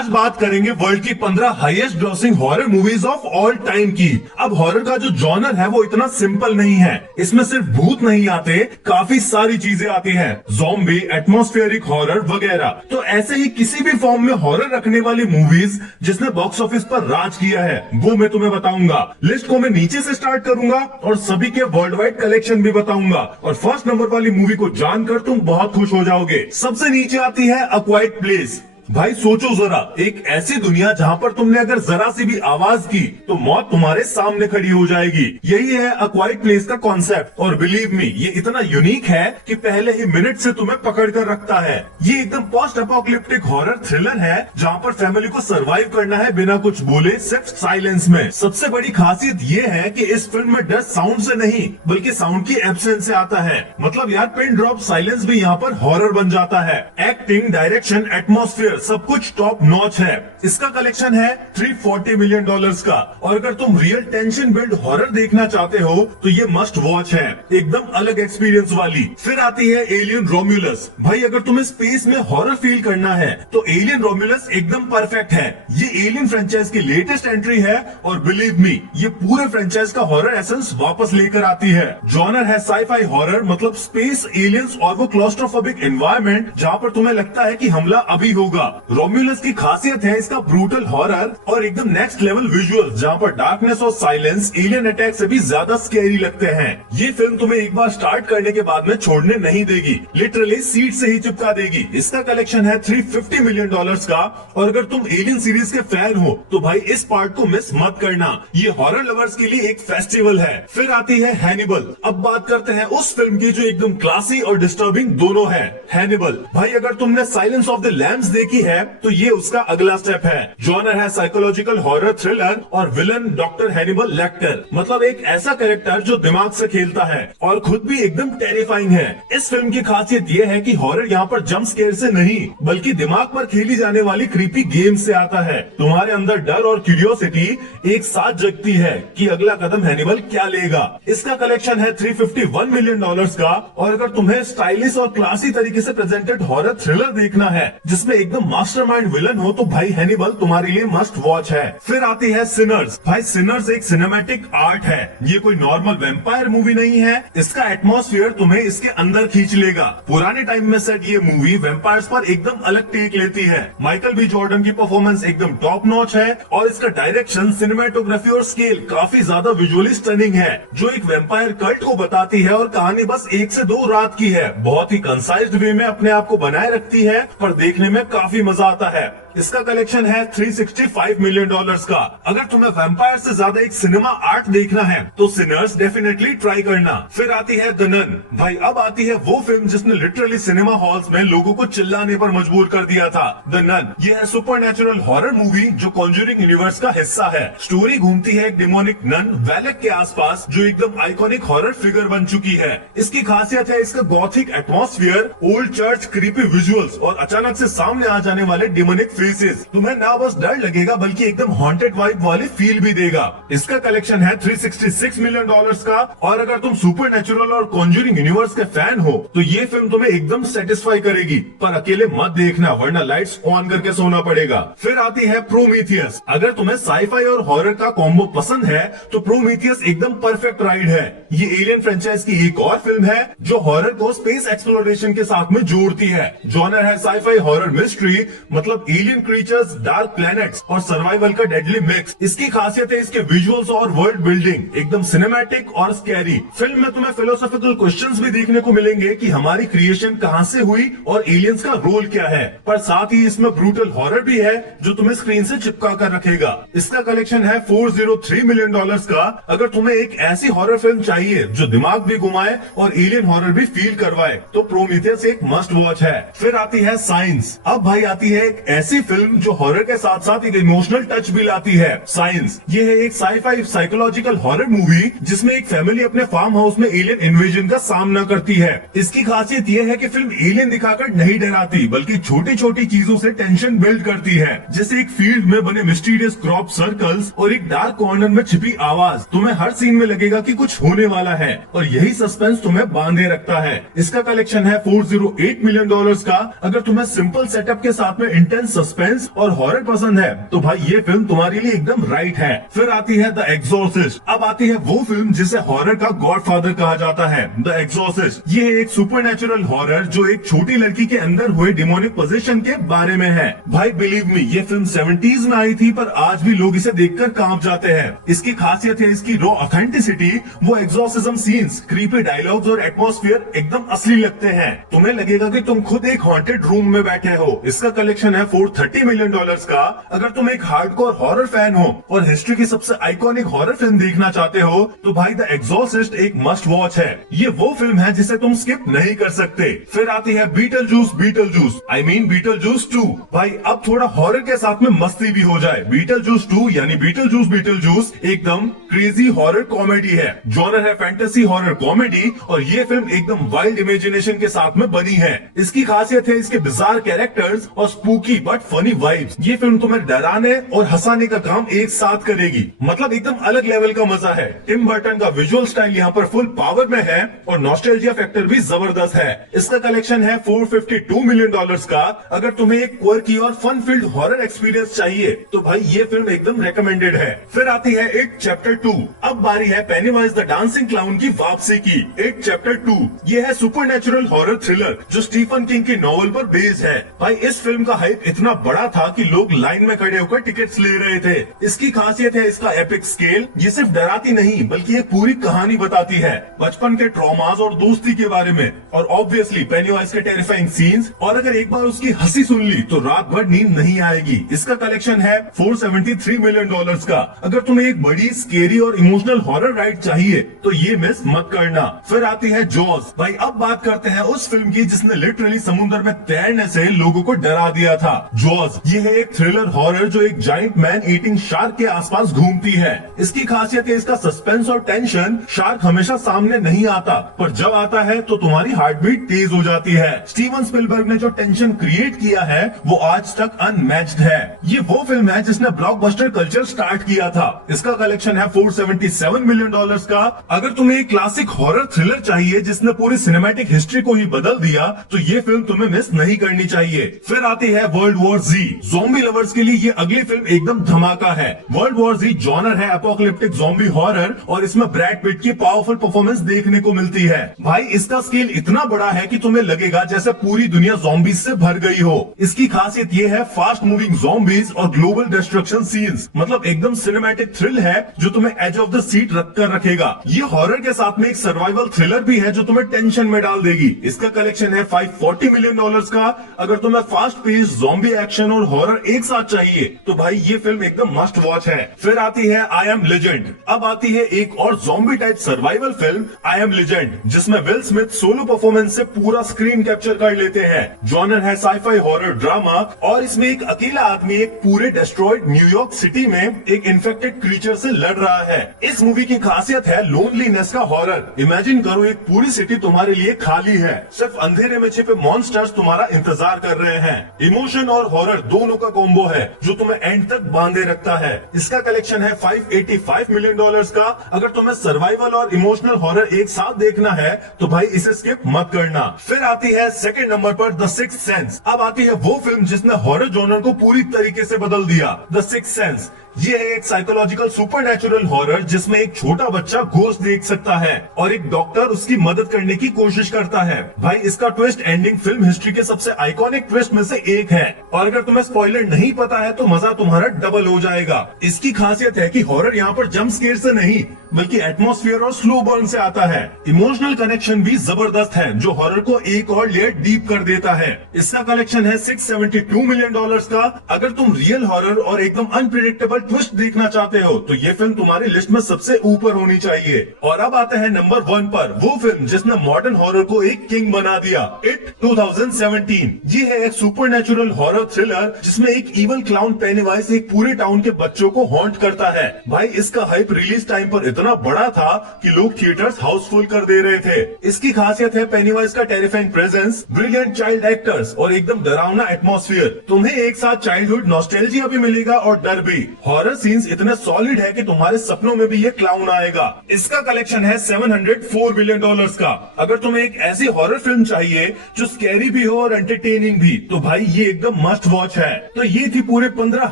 आज बात करेंगे वर्ल्ड की 15 highest grossing horror movies of all time की। अब हॉरर का जो जॉनर है वो इतना सिंपल नहीं है। इसमें सिर्फ भूत नहीं आते, काफी सारी चीजें आती हैं, ज़ॉम्बी, एटमॉस्फेरिक हॉरर वगैरह। तो ऐसे ही किसी भी फॉर्म में हॉरर रखने वाली मूवीज जिसने बॉक्स ऑफिस पर राज किया है वो मैं तुम्हें बताऊंगा। लिस्ट को मैं नीचे से स्टार्ट करूंगा और सभी के वर्ल्ड वाइड कलेक्शन भी बताऊंगा। और फर्स्ट नंबर वाली मूवी को जानकर तुम बहुत खुश हो जाओगे। सबसे नीचे आती है अ क्वाइट प्लेस। भाई सोचो जरा, एक ऐसी दुनिया जहां पर तुमने अगर जरा सी भी आवाज की तो मौत तुम्हारे सामने खड़ी हो जाएगी। यही है अ क्वाइट प्लेस का कॉन्सेप्ट। और बिलीव मी, ये इतना यूनिक है कि पहले ही मिनट से तुम्हें पकड़ कर रखता है। ये एकदम पोस्ट अपोकलिप्टिक हॉरर थ्रिलर है जहां पर फैमिली को सरवाइव करना है बिना कुछ बोले, सिर्फ साइलेंस में। सबसे बड़ी खासियत ये है कि इस फिल्म में डर साउंड से नहीं बल्कि साउंड की एब्सेंस से आता है। मतलब यार, पिन ड्रॉप साइलेंस भी यहाँ पर हॉरर बन जाता है। एक्टिंग, डायरेक्शन, एटमॉस्फेयर सब कुछ टॉप नॉच है। इसका कलेक्शन है $340 मिलियन का। और अगर तुम रियल टेंशन बिल्ड हॉरर देखना चाहते हो तो ये मस्ट वॉच है, एकदम अलग एक्सपीरियंस वाली। फिर आती है एलियन रोम्यूलस। भाई अगर तुम्हें स्पेस में हॉरर फील करना है तो एलियन रोम्यूलस एकदम परफेक्ट है। ये एलियन फ्रेंचाइज की लेटेस्ट एंट्री है और बिलीव मी, ये पूरे फ्रेंचाइज का हॉरर एसेंस वापस लेकर आती है। जॉनर है साई-फाई हॉरर, मतलब स्पेस, एलियंस और वो क्लॉस्ट्रोफोबिक एनवायरनमेंट जहां पर तुम्हें लगता है कि हमला अभी होगा। रोम्यूलस की खासियत है इसका ब्रूटल हॉरर और एकदम नेक्स्ट लेवल विजुअल्स जहां पर डार्कनेस और साइलेंस एलियन अटैक से भी ज्यादा स्कैरी लगते हैं। ये फिल्म तुम्हें एक बार स्टार्ट करने के बाद में छोड़ने नहीं देगी, लिटरली सीट से ही चिपका देगी। इसका कलेक्शन है $350 मिलियन का। और अगर तुम एलियन सीरीज के फैन हो तो भाई इस पार्ट को मिस मत करना। ये हॉरर लवर्स के लिए एक फेस्टिवल है। फिर आती है हैनिबल। अब बात करते हैं उस फिल्म की जो एकदम क्लासी और डिस्टर्बिंग दोनों है, हैनिबल। भाई अगर तुमने साइलेंस ऑफ द लैम्स देखी है तो ये उसका अगला स्टेप है। जॉनर है साइकोलॉजिकल हॉरर थ्रिलर और विलन डॉक्टर हैनिबल लेक्टर। मतलब एक ऐसा कैरेक्टर जो दिमाग से खेलता है और खुद भी एकदम टेरिफाइंग है। इस फिल्म की खासियत ये है कि हॉरर यहाँ पर जंप स्केयर से नहीं बल्कि दिमाग पर खेली जाने वाली क्रीपी गेम से आता है। तुम्हारे अंदर डर और क्यूरियोसिटी एक साथ जगती है कि अगला कदम हैनिबल क्या लेगा। इसका कलेक्शन है $351 मिलियन का। और अगर तुम्हें स्टाइलिश और क्लासी तरीके से प्रेजेंटेड हॉरर थ्रिलर देखना है जिसमें एकदम मास्टरमाइंड विलन हो तो भाई हैनिबल तुम्हारे लिए मस्ट वॉच है। फिर आती है सिनर्स। भाई सिनर्स एक सिनेमैटिक आर्ट है, ये कोई नॉर्मल वैम्पायर मूवी नहीं है। इसका एटमॉस्फेयर तुम्हें इसके अंदर खींच लेगा। पुराने टाइम में सेट ये मूवी वैम्पायर्स पर एकदम अलग टेक लेती है। माइकल बी जॉर्डन की परफॉर्मेंस एकदम टॉप नॉच है और इसका डायरेक्शन, सिनेमेटोग्राफी और स्केल काफी ज्यादा विजुअली स्टनिंग है, जो एक वैम्पायर कल्ट को बताती है। और कहानी बस 1 से 2 रात की है, बहुत ही कंसाइज्ड वे में अपने आप को बनाए रखती है पर देखने में काफी मजा आता है। इसका कलेक्शन है $365 मिलियन का। अगर तुम्हें वैम्पायर से ज्यादा एक सिनेमा आर्ट देखना है तो सिनर्स डेफिनेटली ट्राई करना। फिर आती है द नन। भाई अब आती है वो फिल्म जिसने लिटरली सिनेमा हॉल्स में लोगों को चिल्लाने पर मजबूर कर दिया था। द नन ये है सुपरनैचुरल हॉरर मूवी जो कॉन्जरिंग यूनिवर्स का हिस्सा है। स्टोरी घूमती है एक डिमोनिक नन वेलेक के आसपास जो एकदम आइकॉनिक हॉरर फिगर बन चुकी है। इसकी खासियत है इसका Gothic atmosphere, old church, creepy visuals और अचानक से सामने आ जाने वाले डिमोनिक फेसेस। तुम्हें ना बस डर लगेगा बल्कि एकदम हॉन्टेड वाइब वाली फील भी देगा। इसका कलेक्शन है $366 मिलियन का। और अगर तुम सुपरनैचुरल और कॉन्जरिंग यूनिवर्स के फैन हो तो ये फिल्म तुम्हें एकदम सेटिस्फाई करेगी, पर अकेले मत देखना वरना लाइट्स ऑन करके सोना पड़ेगा। फिर आती है प्रोमीथियस। अगर तुम्हें साई-फाई और हॉरर का कॉम्बो पसंद है तो प्रोमीथियस एकदम परफेक्ट राइड है। ये एलियन फ्रेंचाइज की एक और फिल्म है जो हॉरर को स्पेस एक्सप्लोरेशन के साथ में जोड़ती है। जॉनर है साई-फाई हॉरर मिस्ट्री, मतलब एलियन क्रीचर्स, डार्क प्लैनेट्स और सर्वाइवल का डेडली मिक्स। इसकी खासियत है इसके विजुअल्स और वर्ल्ड बिल्डिंग एकदम सिनेमैटिक और स्कैरी। फिल्म में तुम्हें फिलोसॉफिकल क्वेश्चंस भी देखने को मिलेंगे कि हमारी क्रिएशन कहां से हुई और एलियंस का रोल क्या है। पर साथ ही इसमें ब्रूटल हॉरर भी है जो तुम्हें स्क्रीन से चिपका कर रखेगा। इसका कलेक्शन है $403 मिलियन का। अगर तुम्हें एक ऐसी हॉरर फिल्म चाहिए जो दिमाग भी घुमाए और एलियन हॉरर भी फील करवाए तो प्रोमीथियस एक मस्ट वॉच है। फिर आती है साइंस। अब भाई आती है एक ऐसी फिल्म जो हॉरर के साथ साथ एक इमोशनल टच भी लाती है। साइंस ये है एक साई-फाई साइकोलॉजिकल हॉरर मूवी जिसमें एक फैमिली अपने फार्म हाउस में एलियन इन्वेजन का सामना करती है। इसकी खासियत ये है कि फिल्म एलियन दिखाकर नहीं डराती बल्कि छोटी छोटी चीजों से टेंशन बिल्ड करती है, जैसे एक फील्ड में बने मिस्टीरियस क्रॉप सर्कल्स और एक डार्क कॉर्नर में छिपी आवाज। तुम्हें हर सीन में लगेगा कि कुछ होने वाला है और यही सस्पेंस तुम्हें बांधे रखता है। इसका कलेक्शन है $408 मिलियन का। अगर तुम्हें सिंपल सेटअप के साथ में इंटेंस सस्पेंस और हॉरर पसंद है तो भाई ये फिल्म तुम्हारे लिए एकदम राइट है। फिर आती है द एग्जॉर्सिस्ट। अब आती है वो फिल्म जिसे हॉरर का गॉडफादर कहा जाता है, द एग्जॉर्सिस्ट। ये एक सुपरनैचुरल हॉरर जो एक छोटी लड़की के अंदर हुए डिमोनिक पोजीशन के बारे में है। भाई बिलीव मी, ये फिल्म 70s में आई थी पर आज भी लोग इसे देखकर कांप जाते हैं। इसकी खासियत है इसकी रॉ ऑथेंटिसिटी, वो एग्जॉर्सिज्म सीन्स, क्रीपी डायलॉग्स और एटमॉस्फेयर एकदम असली लगते हैं। तुम्हें लगेगा कि तुम खुद एक हॉन्टेड रूम में बैठे हो। इसका कलेक्शन है $430 मिलियन का। अगर तुम एक हार्डकोर हॉरर फैन हो और हिस्ट्री की सबसे आइकॉनिक हॉरर फिल्म देखना चाहते हो तो भाई द एग्जॉर्सिस्ट एक मस्ट वॉच है। ये वो फिल्म है जिसे तुम स्किप नहीं कर सकते। फिर आती है बीटलजूस आई मीन बीटलजूस 2। भाई अब थोड़ा हॉरर के साथ में मस्ती भी हो जाए। बीटलजूस 2 यानी बीटलजूस एकदम क्रेजी हॉरर कॉमेडी है। जॉनर है फैंटेसी हॉरर कॉमेडी और ये फिल्म एकदम वाइल्ड इमेजिनेशन के साथ में बनी है। इसकी खासियत है इसके बिजार कैरेक्टर्स और स्पूकी बट फनी वाइब्स। ये फिल्म तुम्हें डराने और हंसाने का काम एक साथ करेगी, मतलब एकदम अलग लेवल का मजा है। टिम बर्टन का विजुअल स्टाइल यहाँ पर फुल पावर में है और नॉस्टैल्जिया फैक्टर भी जबरदस्त है। इसका कलेक्शन है $452 मिलियन का। अगर तुम्हें एक क्वर्की और फन फील्ड हॉरर एक्सपीरियंस चाहिए तो भाई ये फिल्म एकदम रेकमेंडेड है। फिर आती है इट चैप्टर 2। अब बारी है पेनीवाइज द डांसिंग क्लाउन की वापसी की। इट चैप्टर 2 ये है सुपरनैचुरल हॉरर थ्रिलर जो स्टीफन किंग की नॉवल पर बेस्ड है। भाई इस फिल्म का हाइप इतना बड़ा था कि लोग लाइन में खड़े होकर टिकट्स ले रहे थे। इसकी खासियत है इसका एपिक स्केल। ये सिर्फ डराती नहीं बल्कि एक पूरी कहानी बताती है, बचपन के ट्रॉमास और दोस्ती के बारे में, और ऑब्वियसली पेनीवाइज के टेरिफाइंग सीन्स। और अगर एक बार उसकी हंसी सुन ली तो रात भर नींद नहीं आएगी। इसका कलेक्शन है $473 मिलियन का। अगर तुम्हें एक बड़ी स्केरी और इमोशनल हॉरर राइड चाहिए तो ये मिस मत करना। फिर आती है जॉज। भाई अब बात करते हैं उस फिल्म की जिसने लिटरली समुद्र में तैरने से लोगों को डरा दिया था। जॉज ये है एक थ्रिलर हॉरर जो एक जाइंट मैन ईटिंग शार्क के आसपास घूमती है। इसकी खासियत है इसका सस्पेंस और टेंशन। शार्क हमेशा सामने नहीं आता पर जब आता है तो तुम्हारी हार्ट बीट तेज हो जाती है। स्टीवन स्पिलबर्ग ने जो टेंशन क्रिएट किया है वो आज तक अनमैच्ड है। ये वो फिल्म है जिसने ब्लॉकबस्टर कल्चर स्टार्ट किया था। इसका कलेक्शन है $477 मिलियन का। अगर तुम्हें एक क्लासिक हॉरर थ्रिलर चाहिए जिसने पूरी सिनेमैटिक हिस्ट्री को ही बदल दिया तो ये फिल्म तुम्हें मिस नहीं करनी चाहिए। फिर आती है world war Z। Zombie lovers के लिए ये अगली फिल्म एकदम धमाका है। वर्ल्ड वॉर Z जॉनर है एपोकलिप्टिक ज़ॉम्बी हॉरर और इसमें ब्रैड पिट की पावरफुल परफॉर्मेंस देखने को मिलती है। भाई इसका स्केल इतना बड़ा है कि तुम्हें लगेगा जैसे पूरी दुनिया ज़ॉम्बीज से भर गई हो। इसकी खासियत ये है फास्ट मूविंग ज़ॉम्बीज और ग्लोबल डिस्ट्रक्शन सीन्स, मतलब एकदम सिनेमैटिक थ्रिल है जो तुम्हें एज ऑफ द सीट रख कर रखेगा। ये हॉरर के साथ में एक सर्वाइवल थ्रिलर भी है जो तुम्हें टेंशन में डाल देगी। इसका कलेक्शन है $540 मिलियन का। अगर तुम्हें फास्ट पेस ज़ॉम्बी एक्शन और हॉरर एक साथ चाहिए तो भाई ये फिल्म एकदम मस्ट वॉच है। फिर आती है आई एम लेजेंड। अब आती है एक और zombie type survival film I am legend जिसमें विल स्मिथ सोलो परफॉर्मेंस से पूरा स्क्रीन कैप्चर कर लेते हैं। जॉनर है साइफाई हॉरर ड्रामा और इसमें एक अकेला आदमी एक पूरे डिस्ट्रॉयड न्यूयॉर्क सिटी में एक इन्फेक्टेड क्रीचर से लड़ रहा है। इस मूवी की खासियत है लोनलीनेस का हॉरर। इमेजिन करो एक पूरी सिटी तुम्हारे लिए खाली है, सिर्फ अंधेरे में छिपे मॉन्स्टर्स तुम्हारा इंतजार कर रहे हैं। इमोशन और हॉरर दोनों का कॉम्बो है जो तुम्हें एंड तक बांधे रखता है। इसका कलेक्शन है $585 मिलियन का। अगर तुम्हें सर्वाइवल और इमोशनल हॉरर एक साथ देखना है तो भाई इसे स्किप मत करना। फिर आती है सेकंड नंबर पर द सिक्स्थ सेंस। अब आती है वो फिल्म जिसने हॉरर जॉनर को पूरी तरीके से बदल दिया, द सिक्स्थ सेंस। ये है एक साइकोलॉजिकल सुपरनैचुरल हॉरर जिसमें एक छोटा बच्चा घोस्ट देख सकता है और एक डॉक्टर उसकी मदद करने की कोशिश करता है। भाई इसका ट्विस्ट एंडिंग फिल्म हिस्ट्री के सबसे आइकॉनिक ट्विस्ट में से एक है और अगर तुम्हें स्पॉइलर नहीं पता है तो मजा तुम्हारा डबल हो जाएगा। इसकी खासियत है कि हॉरर यहाँ पर जंप स्केयर से नहीं बल्कि एटमॉस्फेयर और स्लो बर्न से आता है। इमोशनल कनेक्शन भी जबरदस्त है जो हॉरर को एक और लेयर डीप कर देता है। इसका कलेक्शन है $672 मिलियन का। अगर तुम रियल हॉरर और एकदम अनप्रिडिक्टेबल ट्विस्ट देखना चाहते हो तो ये फिल्म तुम्हारी लिस्ट में सबसे ऊपर होनी चाहिए। और अब आते हैं नंबर 1 पर वो फिल्म जिसने मॉडर्न हॉरर को एक किंग बना दिया, इट 2017। ये है एक सुपरनैचुरल हॉरर थ्रिलर जिसमें एक इवल क्लाउन पेनीवाइज एक पूरे टाउन के बच्चों को हॉन्ट करता है। भाई इसका हाइप रिलीज टाइम पर इतना बड़ा था कि लोग थिएटर्स हाउसफुल कर दे रहे थे। इसकी खासियत है पेनीवाइज का terrifying presence, brilliant child actors और एकदम डरावना एटमॉस्फेयर। तुम्हें एक साथ चाइल्डहुड नॉस्टैल्जिया भी मिलेगा और डर भी। हॉरर सीन्स इतने सॉलिड है कि तुम्हारे सपनों में भी ये क्लाउन आएगा। इसका कलेक्शन है $704 बिलियन का। अगर तुम्हें एक ऐसी हॉरर फिल्म चाहिए जो स्कैरी भी हो और एंटरटेनिंग भी, तो भाई ये एकदम मस्ट वॉच है। तो ये थी पूरे 15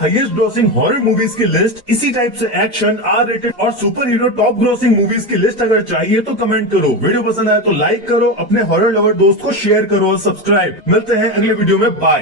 हाईएस्ट ग्रॉसिंग हॉरर मूवीज की लिस्ट। इसी टाइप से एक्शन, आर रेटेड और super hero top grossing movies की लिस्ट अगर चाहिए तो कमेंट करो। वीडियो पसंद आए तो लाइक करो, अपने हॉरर लवर दोस्त को शेयर करो और सब्सक्राइब। मिलते हैं अगले वीडियो में, बाय।